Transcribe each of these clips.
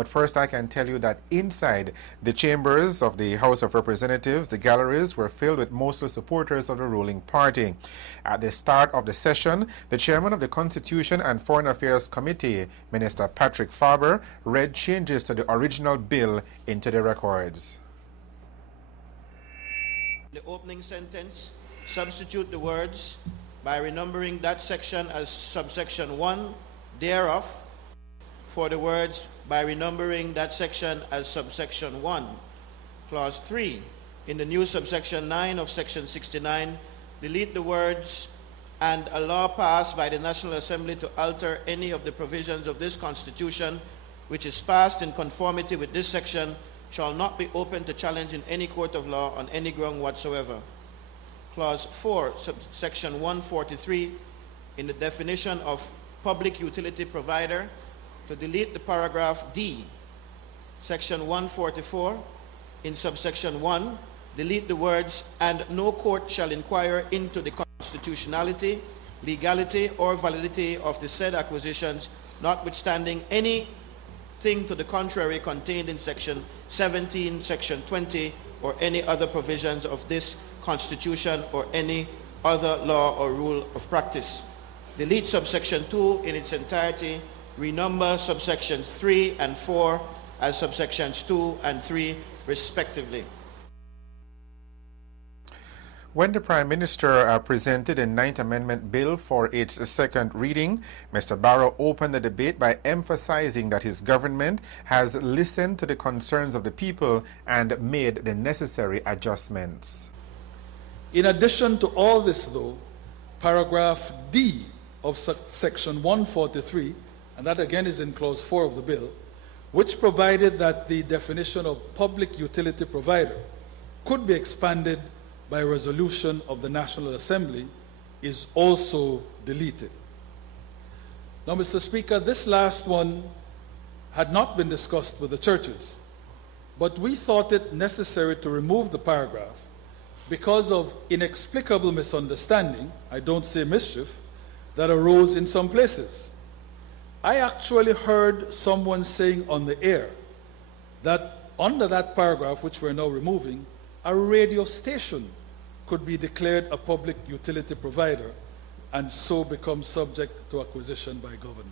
But first, I can tell you that inside the chambers of the House of Representatives, the galleries were filled with mostly supporters of the ruling party. At the start of the session, the chairman of the Constitution and Foreign Affairs Committee, Minister Patrick Faber, read changes to the original bill into the records. The opening sentence, substitute the words by renumbering that section as subsection 1 thereof for the words by renumbering that section as subsection 1. Clause 3, in the new subsection 9 of section 69, delete the words and a law passed by the National Assembly to alter any of the provisions of this Constitution which is passed in conformity with this section shall not be open to challenge in any court of law on any ground whatsoever. Clause 4, subsection 143, in the definition of public utility provider, to delete the paragraph D. Section 144, in subsection 1, delete the words, and no court shall inquire into the constitutionality, legality, or validity of the said acquisitions, notwithstanding anything to the contrary contained in section 17, section 20, or any other provisions of this Constitution or any other law or rule of practice. Delete subsection 2 in its entirety, renumber subsections 3 and 4 as subsections 2 and 3 respectively. When the Prime Minister presented the Ninth Amendment Bill for its second reading, Mr. Barrow opened the debate by emphasizing that his government has listened to the concerns of the people and made the necessary adjustments. In addition to all this, though, paragraph D of section 143, and that again is in clause 4 of the bill, which provided that the definition of public utility provider could be expanded by resolution of the National Assembly, is also deleted. Now, Mr. Speaker, this last one had not been discussed with the churches, but we thought it necessary to remove the paragraph because of inexplicable misunderstanding, I don't say mischief, that arose in some places. I actually heard someone saying on the air that under that paragraph, which we're now removing, a radio station could be declared a public utility provider and so become subject to acquisition by government.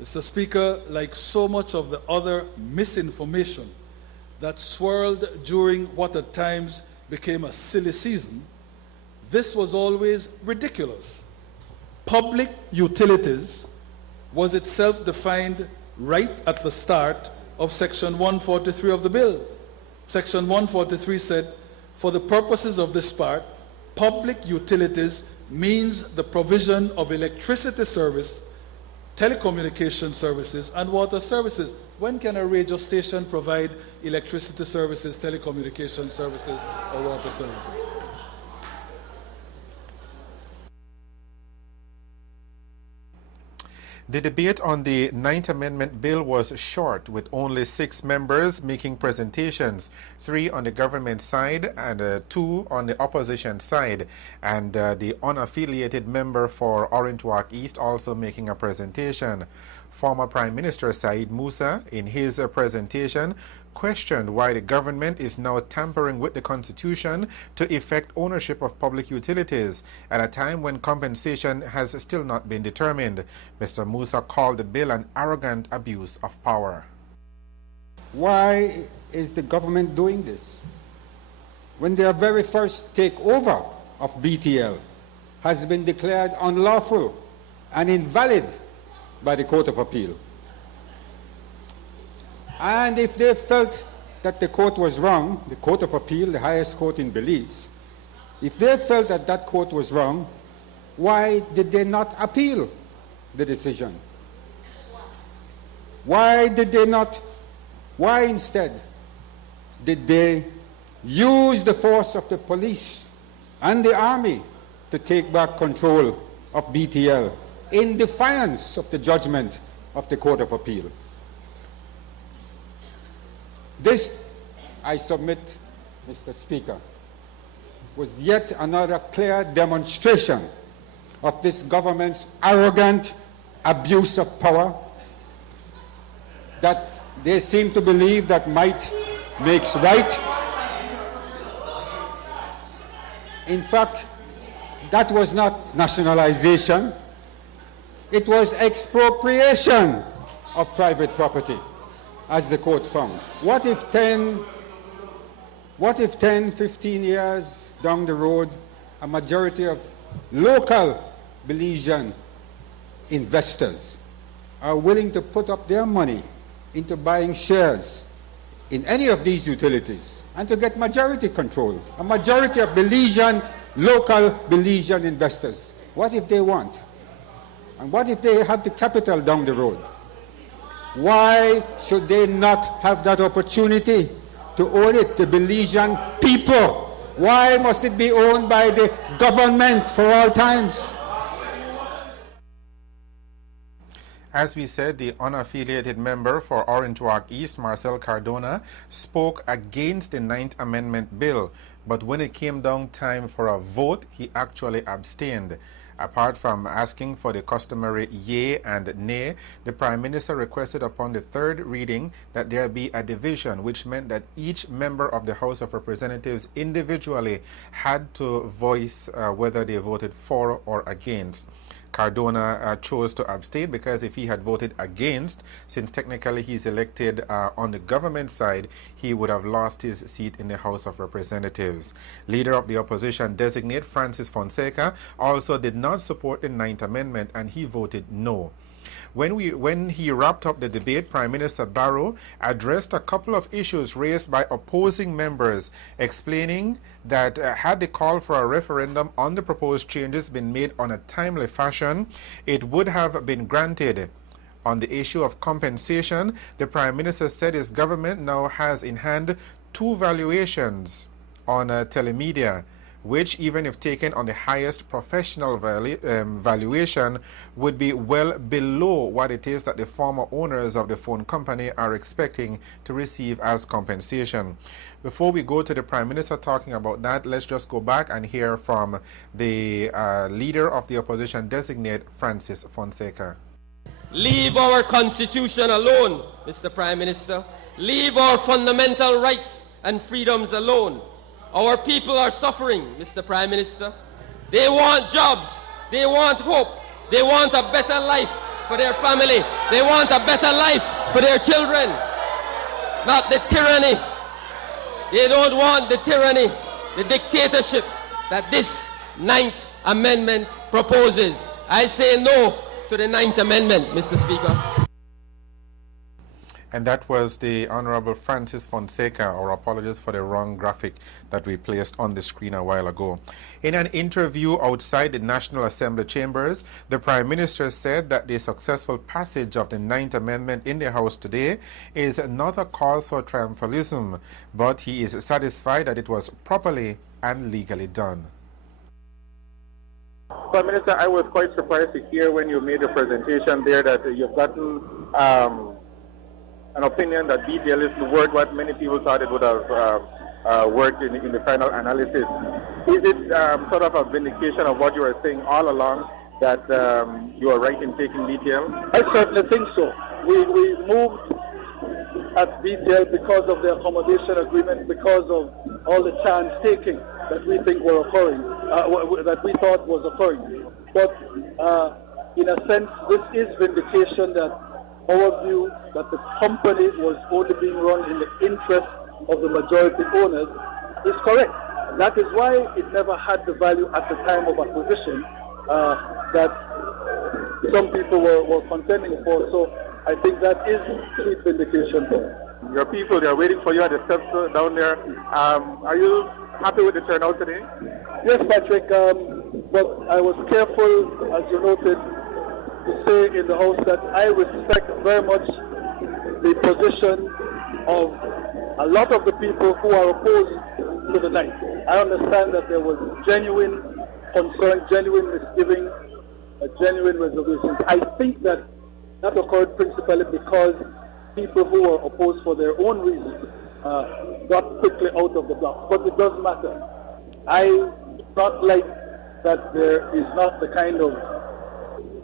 Mr. Speaker, like so much of the other misinformation that swirled during what at times became a silly season, this was always ridiculous. Public utilities was itself defined right at the start of section 143 of the bill. Section 143 said, for the purposes of this part, public utilities means the provision of electricity service, telecommunication services, and water services. When can a radio station provide electricity services, telecommunication services, or water services? The debate on the Ninth Amendment Bill was short, with only 6 members making presentations, 3 on the government side and 2 on the opposition side, and the unaffiliated member for Orange Walk East also making a presentation. Former Prime Minister Said Musa, in his presentation, questioned why the government is now tampering with the Constitution to effect ownership of public utilities at a time when compensation has still not been determined. Mr. Musa called the bill an arrogant abuse of power. Why is the government doing this when their very first takeover of BTL has been declared unlawful and invalid by the Court of Appeal? And if they felt that the court was wrong, the Court of Appeal, the highest court in Belize, if they felt that that court was wrong, why did they not appeal the decision? Why did they not? Why instead did they use the force of the police and the army to take back control of BTL in defiance of the judgment of the Court of Appeal? This, I submit, Mr. Speaker, was yet another clear demonstration of this government's arrogant abuse of power that they seem to believe that might makes right. In fact, that was not nationalization. It was expropriation of private property, as the court found. What if 10, 15 years down the road, a majority of local Belizean investors are willing to put up their money into buying shares in any of these utilities and to get majority control, a majority of Belizean, local Belizean investors? What if they want? And what if they have the capital down the road? Why should they not have that opportunity to own it, the Belizean people? Why must it be owned by the government for all times? As we said, the unaffiliated member for Orange Walk East, Marcel Cardona, spoke against the 9th Amendment bill, but when it came down time for a vote, he actually abstained. Apart from asking for the customary yea and nay, the Prime Minister requested upon the third reading that there be a division, which meant that each member of the House of Representatives individually had to voice whether they voted for or against. Cardona chose to abstain because if he had voted against, since technically he's elected on the government side, he would have lost his seat in the House of Representatives. Leader of the opposition designate Francis Fonseca also did not support the 9th Amendment and he voted no. When he wrapped up the debate, Prime Minister Barrow addressed a couple of issues raised by opposing members, explaining that had the call for a referendum on the proposed changes been made on a timely fashion, it would have been granted. On the issue of compensation, the Prime Minister said his government now has in hand 2 valuations on telemedia, which, even if taken on the highest professional valuation, would be well below what it is that the former owners of the phone company are expecting to receive as compensation. Before we go to the Prime Minister talking about that, let's just go back and hear from the leader of the opposition designate, Francis Fonseca. Leave our constitution alone, Mr. Prime Minister. Leave our fundamental rights and freedoms alone. Our people are suffering, Mr. Prime Minister. They want jobs. They want hope. They want a better life for their family. They want a better life for their children. Not the tyranny. They don't want the tyranny, the dictatorship that this 9th Amendment proposes. I say no to the 9th Amendment, Mr. Speaker. And that was the Honorable Francis Fonseca, or apologies for the wrong graphic that we placed on the screen a while ago. In an interview outside the National Assembly chambers, the Prime Minister said that the successful passage of the 9th Amendment in the House today is not a cause for triumphalism, but he is satisfied that it was properly and legally done. Prime Minister, I was quite surprised to hear when you made the presentation there that you've gotten an opinion that BTL is the word what many people thought it would have worked in the final analysis. Is it sort of a vindication of what you were saying all along, that you are right in taking BTL? I certainly think so. We moved at BTL because of the accommodation agreement, because of all the chance taking that we think were occurring, that we thought was occurring. But in a sense, this is vindication that our view that the company was only being run in the interest of the majority owners is correct. That is why it never had the value at the time of acquisition that some people were contending for. So I think that is sweet vindication there. Your people, they're waiting for you at the steps down there. Are you happy with the turnout today? Yes, Patrick, but I was careful, as you noted, to say in the House that I respect very much the position of a lot of the people who are opposed to the night. I understand that there was genuine concern, genuine misgiving, genuine reservations. I think that occurred principally because people who were opposed for their own reasons got quickly out of the block. But it doesn't matter. I do not like that there is not the kind of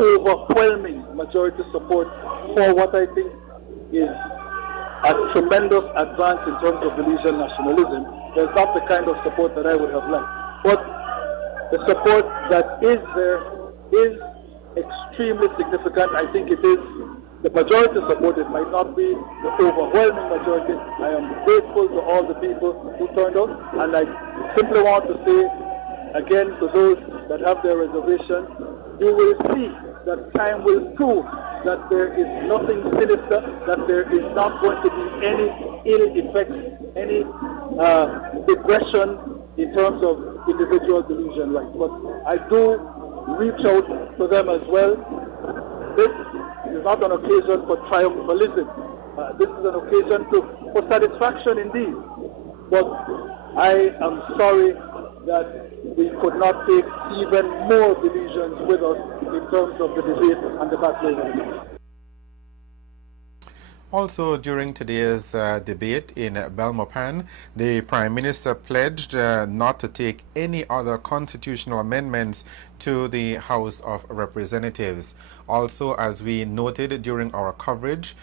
overwhelming majority support for what I think is a tremendous advance in terms of Belizean nationalism. There's not the kind of support that I would have liked. But the support that is there is extremely significant. I think it is the majority support. It might not be the overwhelming majority. I am grateful to all the people who turned out, and I simply want to say again to those that have their reservations, you will see that time will prove that there is nothing sinister, that there is not going to be any ill effects, any regression in terms of individual Belizean rights. But I do reach out to them as well. This is not an occasion for triumphalism. This is an occasion for satisfaction indeed. But I am sorry that we could not take even more Belizeans with us in terms of the debate and the battle. Also, during today's debate in Belmopan, the Prime Minister pledged not to take any other constitutional amendments to the House of Representatives. Also, as we noted during our coverage,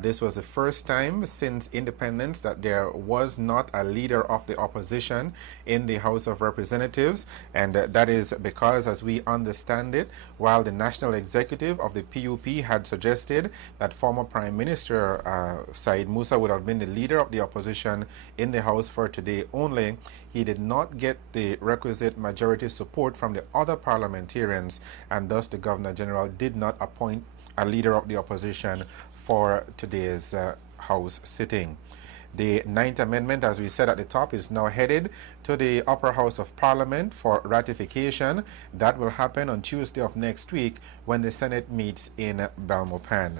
this was the first time since independence that there was not a leader of the opposition in the House of Representatives, and that is because, as we understand it, while the National Executive of the PUP had suggested that former Prime Minister Said Musa would have been the leader of the opposition in the House for today only, he did not get the requisite majority support from the other parliamentarians, and thus the Governor General did not appoint a leader of the opposition for today's House sitting. The 9th Amendment, as we said at the top, is now headed to the Upper House of Parliament for ratification. That will happen on Tuesday of next week when the Senate meets in Belmopan.